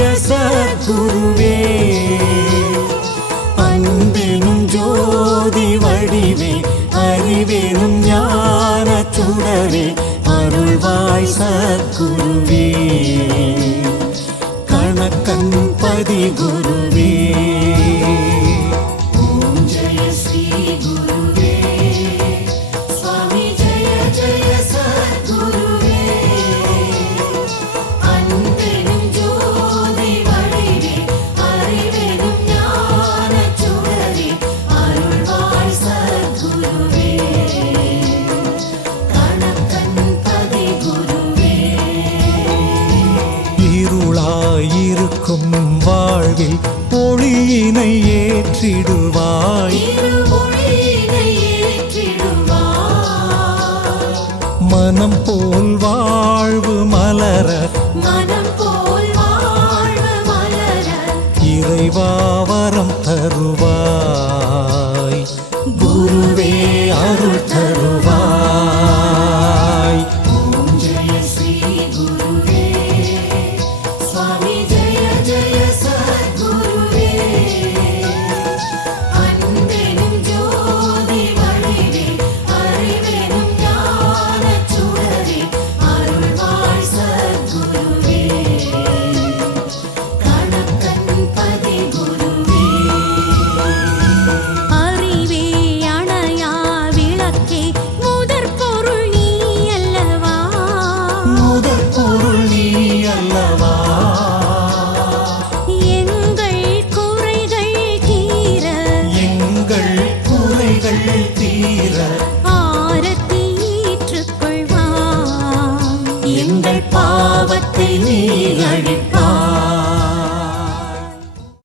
ஜெய சத்குருவே அன்பெனும் ஜோதி வடிவே அறிவெனும் ஞான சுடரே அருள்வாய் சத்குருவே கணக்கன் பதி குருவே ஓம் ஜெய ஸ்ரீ குருவே சுவாமி ஜெய ஜெய சத்குருவே அன்பெனும் ஜோதி வடிவே அறிவெனும் ஞான சுடரே அருள்வாய் சத்குருவே கணக்கன் பதி குருவே இருளாயிருக்கும் வாழ்வில் ஒளியினை ஏற்றிடுவாய் மனம் போல் வாழ்வு மலர